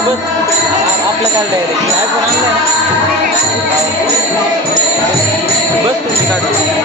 बस आपलं कार्ड आहे पण आणलं बस तुम्ही काढून